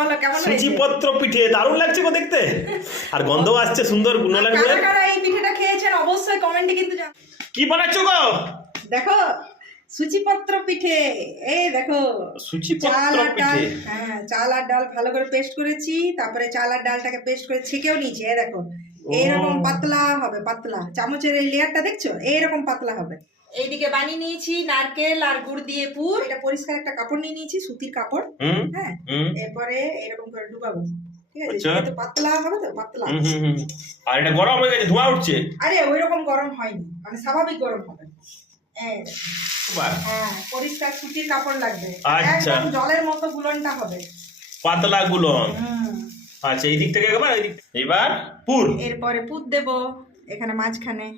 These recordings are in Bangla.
বলো কেমন হয়েছে? সুচিপত্র পিঠে দারুণ লাগছে গো দেখতে, আর গন্ধ আসছে সুন্দর গুণা লাগবে। কারা কারা এই পিঠেটা খেয়েছেন অবশ্যই কমেন্টে কিন্তু কি বানাচ্ছো গো? দেখো সুচিপত্র পিঠে, এই দেখো চাল সুচিপত্র আর ডাল, পিঠে। হ্যাঁ চাল আর ডাল ভালো করে পেস্ট করেছি, তারপরে চাল আর ডালটাকে পেস্ট করে ছেঁকেও নিয়েছি। এই দেখো এইরকম পাতলা হবে, পাতলা চামচের এই লেয়ারটা দেখছো এইরকম পাতলা হবে। এইদিকে বানিয়ে নিয়েছি নারকেল আর গুড় দিয়ে পুর। এটা পরিষ্কার একটা কাপড় নিয়ে নিয়েছি, সুতির কাপড়। হ্যাঁ এরপরে এরকম করে ডুবাবো, ঠিক আছে? যেহেতু পাতলা হবে তো পাতলা। আর এটা গরম হয়ে গেছে, ধোঁয়া উঠছে। আরে ওইরকম গরম হয়নি, মানে স্বাভাবিক গরম হবে। হ্যাঁ পরিষ্কার সুতির কাপড় লাগবে, একদম জলের মতো গুলনটা হবে, পাতলা গুলন। আচ্ছা এই দিক থেকে একবার এই দিক, এবার পুর। এরপরে পুর দেব এখানে মাঝখানে।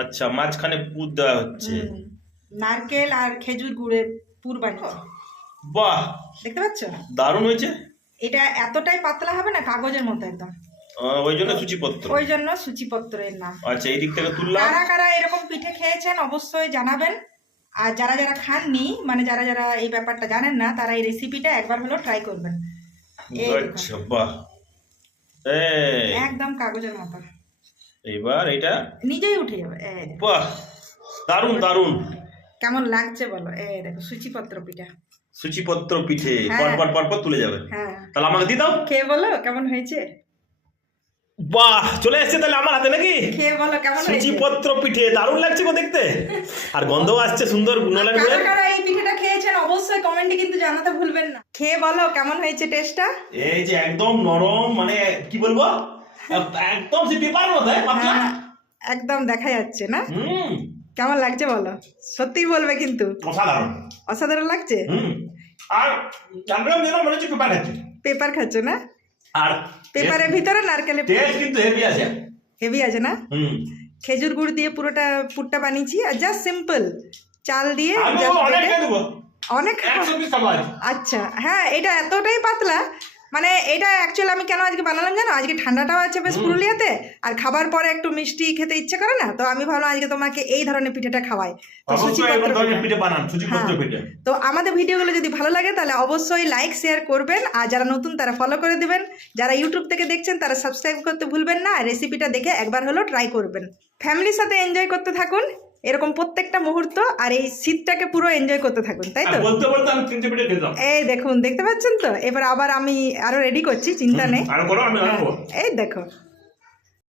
আচ্ছা মাঝখানে পুর দেওয়া হচ্ছে। নারকেল আর খেজুর গুড়ের পুর বানিয়ে। বাহ দেখতে পাচ্ছ দারুণ হয়েছে। এটা এতটাই পাতলা হবে না, কাগজের মতো একদম, ওই জন্য সুচিপত্র। ওই জন্য সুচিপত্রের নাম। আচ্ছা এই দিক থেকে তুললাম। কারা কারা এরকম পিঠে খেয়েছেন অবশ্যই জানাবেন, আর যারা যারা খাননি, মানে যারা যারা এই ব্যাপারটা জানেন না, তারা এই রেসিপিটা একবার হলো ট্রাই করবেন। আচ্ছা বাহ, একদম কাগজের মতো। এবার এটা নিজেই উঠে যাবে। বাহ দারুণ দারুণ। কেমন লাগছে বলো? এই দেখো সুচিপত্র পিঠা, সুচিপত্র পিঠে পরপর পরপর তুলে যাবে। হ্যাঁ তাহলে আমাকে দিয়ে দাও, খেয়ে বলো কেমন হয়েছে। বাহ চলে এসেছে তাহলে আমার হাতে নাকি? খেয়ে বলো কেমন হয়েছে। সুচিপত্র পিঠে দারুণ লাগছে গো দেখতে, আর গন্ধ আসছে সুন্দর গুণা লাগবে। কারা কারা এই পিঠেটা খেয়েছেন অবশ্যই কমেন্টে কিন্তু জানাতে ভুলবেন না। খেয়ে বলো কেমন হয়েছে টেস্টটা। এই যে একদম নরম, মানে কি বলবো, একদম সে পেপার মতো পাতলা। একদম দেখা যাচ্ছে না? কেমন লাগছে বলো, সত্যি বলবে কিন্তু। অসাধারণ অসাধারণ লাগছে। আর জানলাম যেন মনে হচ্ছে পেপার খাচ্ছি। পেপার খাচ্ছ না? আর পেপারের ভিতরে নারকেলের টেস্ট কিন্তু হেভি আছে। হেভি আছে না? খেজুর গুড় দিয়ে পুরোটা পুরটা বানিয়েছি, আর জাস্ট সিম্পল চাল দিয়ে অনেক। আচ্ছা হ্যাঁ এটা এতটাই পাতলা, মানে এটা অ্যাকচুয়ালি আমি কেন আজকে বানালাম জানো, আজকে ঠান্ডাটাও আছে বেশ পুরুলিয়াতে, আর খাবার পরে একটু মিষ্টি খেতে ইচ্ছে করে না, তো আমি ভাবলাম আজকে তোমাকে এই ধরনের পিঠেটা খাওয়াই। তো আমাদের ভিডিওগুলো যদি ভালো লাগে তাহলে অবশ্যই লাইক শেয়ার করবেন, আর যারা নতুন তারা ফলো করে দিবেন, যারা ইউটিউব থেকে দেখছেন তারা সাবস্ক্রাইব করতে ভুলবেন না, আর রেসিপিটা দেখে একবার হলো ট্রাই করবেন। ফ্যামিলির সাথে এনজয় করতে থাকুন এরকম প্রত্যেকটা মুহূর্ত, আর এই শীতটাকে পুরো এনজয় করতে থাকুন, তাই তো? এই দেখুন দেখতে পাচ্ছেন তো, এবার আবার আমি আরো রেডি করছি, চিন্তা নেই। এই দেখো